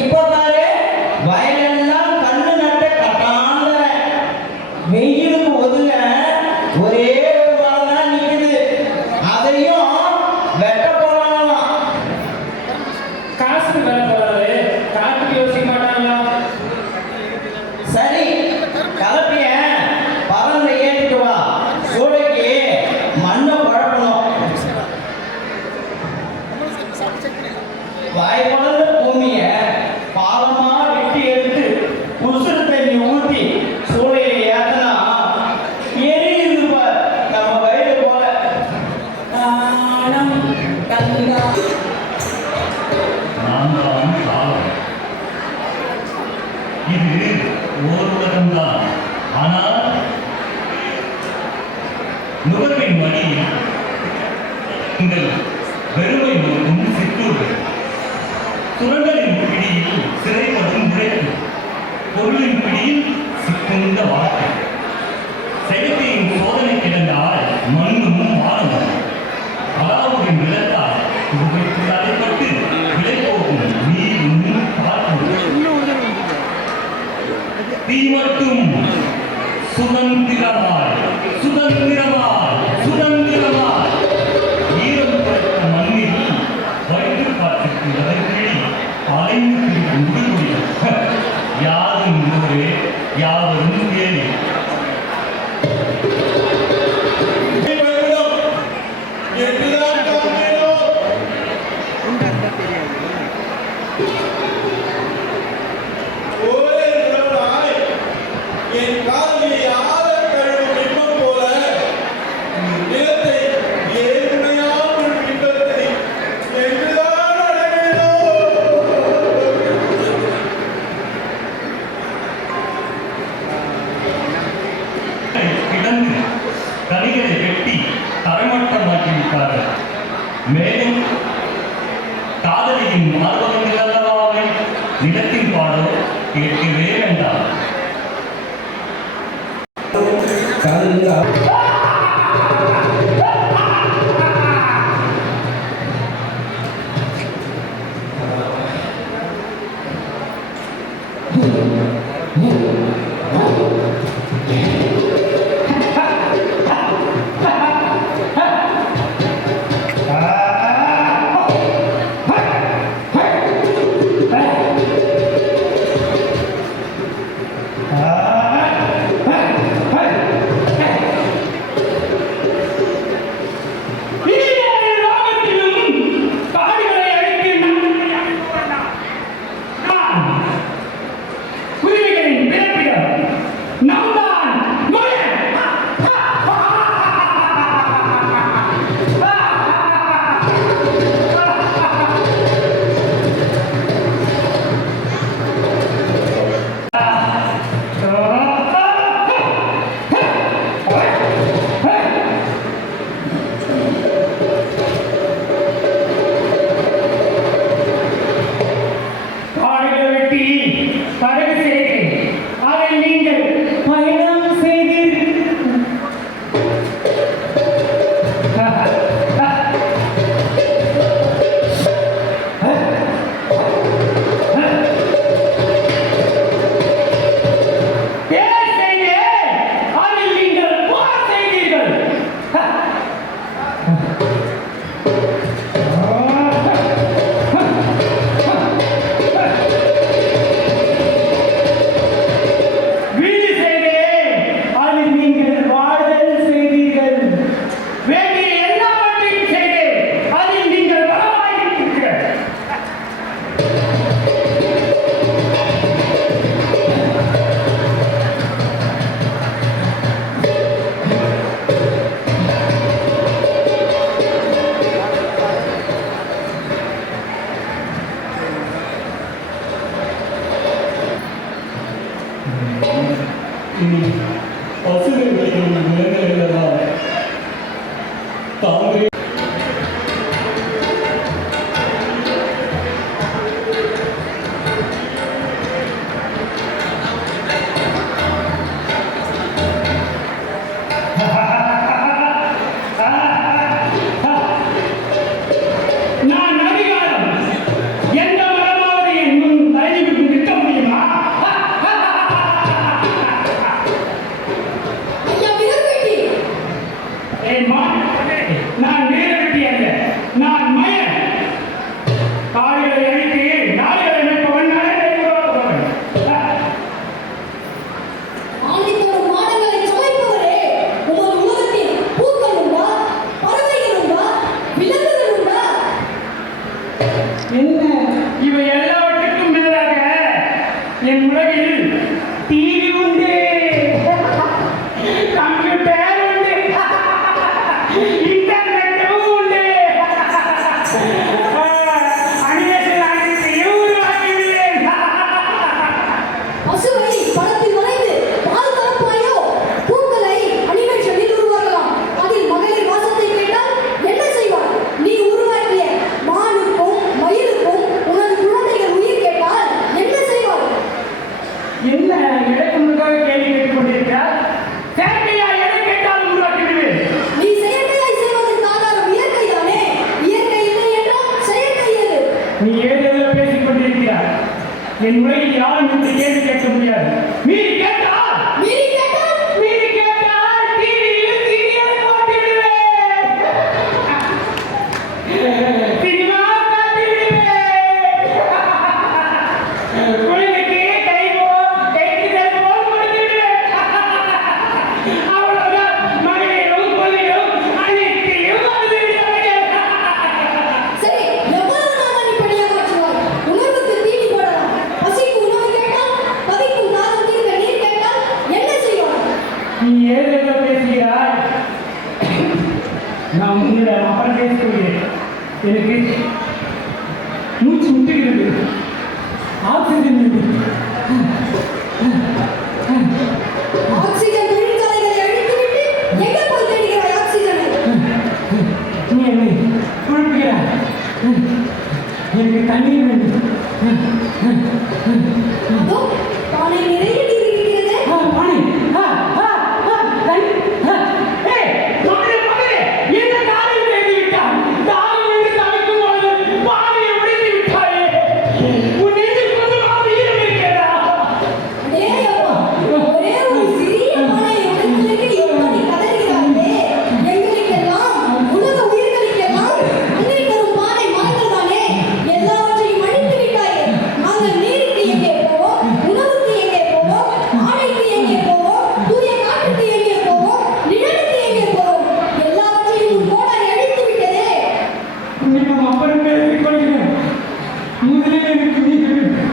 இப்போ பாரு வயலெல்லாம் கண்ணு நட்ட கட்டான் ஓர் உலகம்தான். ஆனால் நுகர்வின் வழியில் நீங்கள் வெறுமை நோக்கும் சிற்றூர்கள், சுரண்டலின் பிடியில் சிறைப்படும் உழைப்பு, பொருளின் பிடியில் சிக்குண்ட வாழ்க்கை, செயற்கையின் சோதனை கிடந்தால் மண்ணும் மாறும், அலாவுவின் விளக்கால் அடைப்பட்டு விலை போகும் நீரும் காற்றும், தீ மட்டும் சுதந்திரமாய் சுதந்திரமாய் சுதந்திரமாய் ஈரம் படைத்த மண்ணில் வயிற்று காற்றுக்கு எதற்கடி அலைந்து முடியும். யாரும் ஊரே யாவரும் கேள்வி. கனிகளை வெட்டி தரைமட்டமாக்கிவிட்டார்கள். மேலும் காதலியின் மார்பகங்கள் அல்லவாவை நிலத்தின் பாடோ கேட்கவே வேண்டாம். நான் என் உலகில் யாரும் இப்படி கேள்வி கேட்க முடியாது. மீறி கேட்டால் டிவியில் சீரியல் போட்டுவிடுவேன். சினிமா காட்டிவிடுவேன். குழந்தைக்கு கைக்கு செல்போன் கொடுத்துவிடுவேன். அவ்வளவுதான். மகளிரும் கொலையும் அனைத்தையும் மறந்துவிடுவார்கள். சரி, எவ்வளவு நாள் நீ படிய மாற்றுவாய்? உணவுக்கு தீனி போடலாம். பசிக்கு உணவு கேட்டால், பவிக்கும் தாகம் தீர்க்க நீர் கேட்டால் என்ன செய்வாய்? நீ ஏதேதோ பேசுகிறாய். நான் உன்னிடம் அப்புறம் பேசுகிறேன். எனக்கு மூச்சு முட்டுகிறது. ஆக்சிஜன் இல்லை. ஆக்சிஜன் தொழிற்சாலைகளை அழித்துவிட்டு எங்கே போய் தேடுகிறாய் ஆக்சிஜனை? நீ என்னை குழப்புகிறாய். எனக்கு தண்ணீர் வேண்டும். அதோ பானை நிறைய நீர் இருக்கிறது. பானை. ஏய், மகளே, மகளே, என்ன காரியம் செய்து விட்டாய்? தாகம் என்று தவிக்கும் பொழுது பானையை உடைத்து விட்டாயே. உன் நெஞ்சில் கொஞ்சமாவது ஈரம் இருக்கிறதா? டேய் அப்பா, ஒரே ஒரு சிறிய பானையை உடைத்ததற்கு இப்படி கதறுகிறாயே. எங்களுக்கெல்லாம், உலக உயிர்களுக்கெல்லாம் அன்னை தரும் பானை மரங்கள்தானே. எல்லாவற்றையும் அழித்து விட்டாயே. நாங்கள் நீருக்கு எங்கே போவோம்? உணவுக்கு எங்கே போவோம்? ஆடைக்கு எங்கே போவோம்? தூய காற்றுக்கு எங்கே போவோம்? நிழலுக்கு எங்கே போவோம்? எல்லாவற்றையும் உன் கோடாரி அழித்து விட்டதே. உன்னிடம் அப்புறம் பேசிக் கொள்கிறேன். முதலில் எனக்கு நீ வேண்டும்.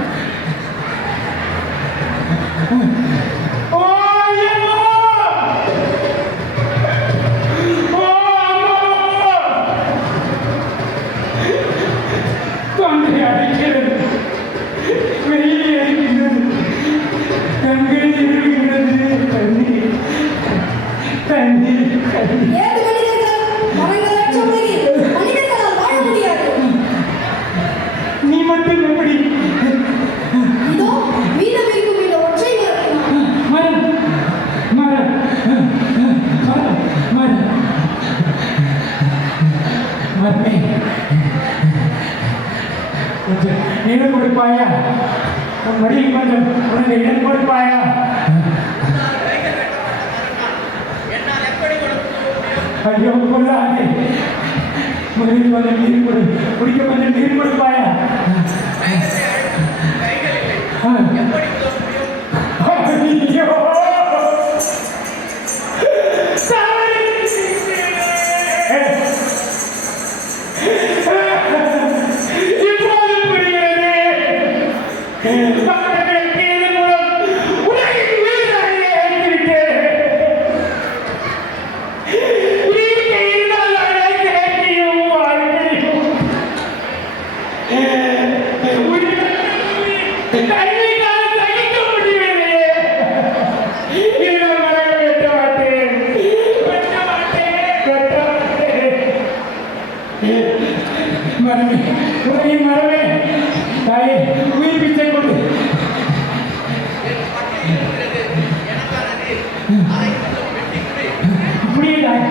ஓ அம்மா! ஓ அம்மா! தொண்டை அடைக்கிறது. வெயில் எரிக்கிறது. கண்கள் இருக்கின்றது. தண்ணீர் தண்ணீர் தண்ணீர். ஏது மனிதர்கள் மரங்களற்ற உலகில் மனிதர்களால் வாழ முடியாது. நீ மட்டும் எப்படி? இதோ மீதம் இருக்கும் இந்த ஒற்றை மரத்தினால் மரம் மரம் மரம் மரம் மரமே கொஞ்சம் இடம் கொடுப்பாயா? உன் மடியில் கொஞ்சம் உனக்கு இடம் கொடுப்பாயா? ஐயோ கொள்ளாதே. மடியில் கொஞ்சம் நீர் கொடு. குடிக்க கொஞ்சம் நீர் கொடுப்பாயா? ஐயோ! இப்போது புரிகிறது. பக்கத்திற்கு இது மூலம் உலகின் உயிர்களை அழித்துவிட்டேன். இயற்கையில் நல்லதை கேட்டியும் வாழ்க்கையும் கல்விக்காக சகிக்க முடியவில்லை. இதை மறக்க வெட்ட மாட்டேன். வெட்ட மாட்டேன். வெட்ட மாட்டேன். மரமே, உலகின் மரமே, தாயே, உயிர் பிச்சை கொடு. இப்படியே தாய்.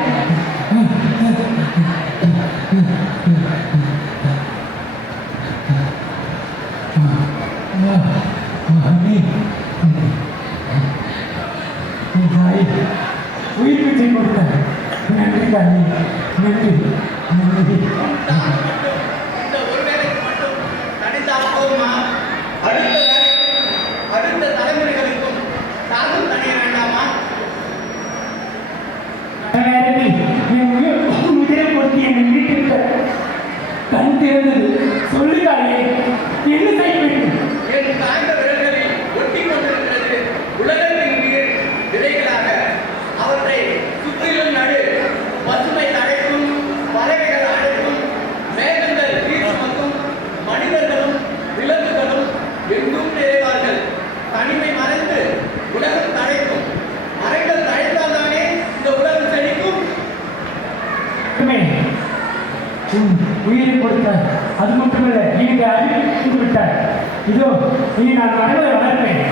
மகனே, என் தாய் உயிர் பிச்சை கொடுத்தார். நன்றி தாயே, நன்றி நன்றி. இந்த ஒரு வேலைக்கு மட்டும் தனித்தால் போதுமா? அடுத்த தலைமுறைகளுக்கும் தாகம் தனிய வேண்டாமா? உயிரை பொறுத்து என் வீட்டிற்கு கண் திறந்தது. சொல்லுதாயே, என்ன செய்ய வேண்டும்? என் காய்ந்த விரல்களில் ஒட்டி கொண்டிருக்கிறது உலகத்தின் நீர் விதைகளாக. அவற்றை சுற்றிலும் நடு. பசுமை அழைக்கும், பறவைகள் அழைக்கும், மேகங்கள் நீர் சுமக்கும், மனிதர்களும் விலங்குகளும் எங்கும் நிறைவார்கள். தனிமை மறைந்து உலகம் தழைக்கும். மரங்கள் தழைத்தால்தானே இந்த உலகம் செழிக்கும். உயிரை கொடுத்தார். அது மட்டுமல்ல, நீங்க அறிவித்து விட்டார். இதோ இனி நான் மரங்களை வளர்ப்பேன்.